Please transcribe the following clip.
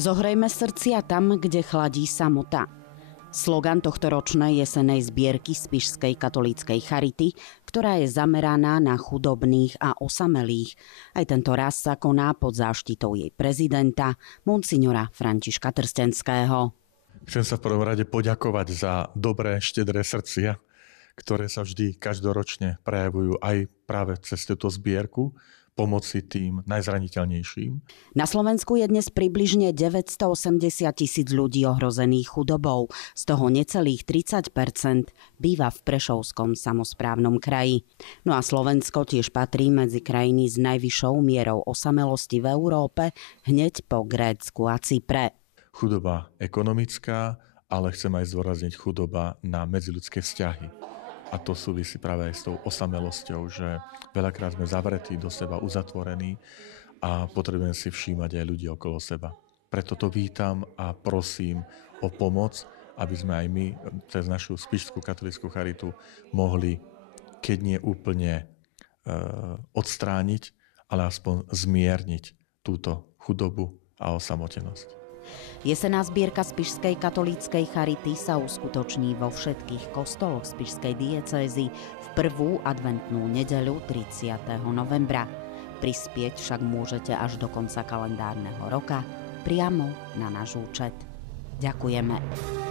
Zohrejme srdcia tam, kde chladí samota. Slogan tohtoročnej jesenej zbierky Spišskej katolíckej charity, ktorá je zameraná na chudobných a osamelých. Aj tento raz sa koná pod záštitou jej prezidenta, monsignora Františka Trstenského. Chcem sa v prvom rade poďakovať za dobré, štedré srdcia, ktoré sa vždy každoročne prejavujú aj práve cez túto zbierku, pomoci tým najzraniteľnejším. Na Slovensku je dnes približne 980 000 ľudí ohrozených chudobou. Z toho necelých 30% býva v Prešovskom samosprávnom kraji. No a Slovensko tiež patrí medzi krajiny s najvyššou mierou osamelosti v Európe, hneď po Grécku a Cypre. Chudoba ekonomická, ale chcem aj zdôrazniť chudoba na medziľudské vzťahy. A to súvisí práve aj s tou osamelosťou, že veľakrát sme zavretí do seba, uzatvorení a potrebujeme si všímať aj ľudí okolo seba. Preto to vítam a prosím o pomoc, aby sme aj my cez našu Spišskú katolícku charitu mohli, keď nie úplne odstrániť, ale aspoň zmierniť túto chudobu a osamotenosť. Jesenná zbierka Spišskej katolíckej charity sa uskutoční vo všetkých kostoloch Spišskej diecézy v prvú adventnú nedeľu 30. novembra. Prispieť však môžete až do konca kalendárneho roka priamo na náš účet. Ďakujeme.